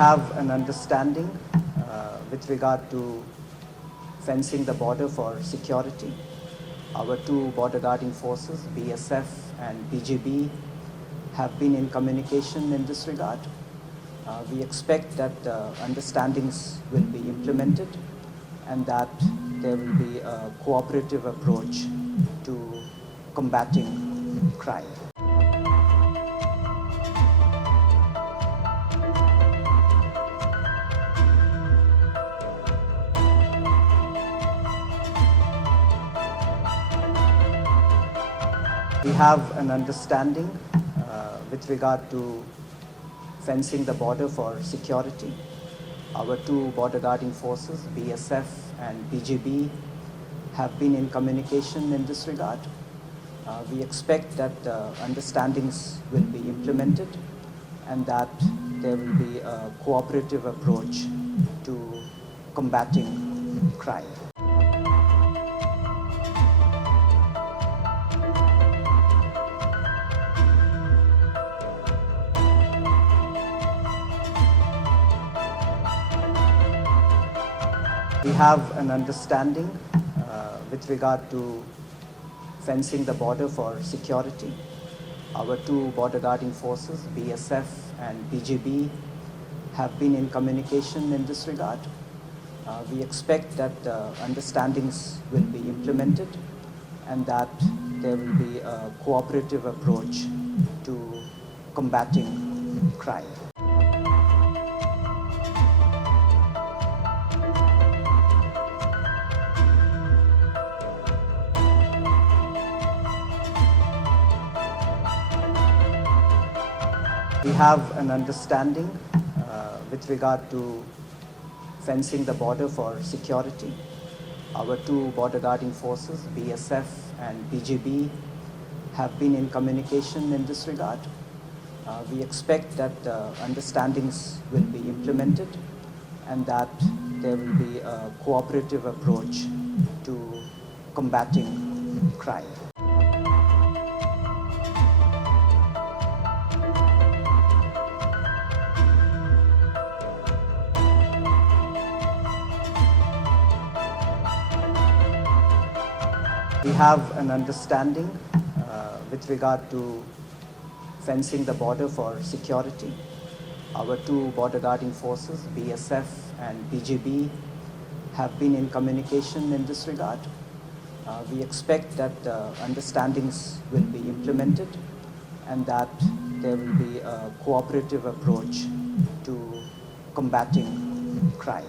have an understanding with regard to fencing the border for security. Our two border guarding forces, BSF and BGB, have been in communication in this regard. We expect that understandings will be implemented and that there will be a cooperative approach to combating crime. We have an understanding with regard to fencing the border for security. Our two border guarding forces, BSF and BGB, have been in communication in this regard. We expect that understandings will be implemented and that there will be a cooperative approach to combating crime. We have an understanding with regard to fencing the border for security. Our two border guarding forces, BSF and BGB, have been in communication in this regard. We expect that understandings will be implemented and that there will be a cooperative approach to combating crime. We have an understanding with regard to fencing the border for security. Our two border guarding forces, BSF and BGB, have been in communication in this regard. We expect that understandings will be implemented and that there will be a cooperative approach to combating crime. We have an understanding with regard to fencing the border for security. Our two border guarding forces, BSF and BGB, have been in communication in this regard. We expect that understandings will be implemented and that there will be a cooperative approach to combating crime.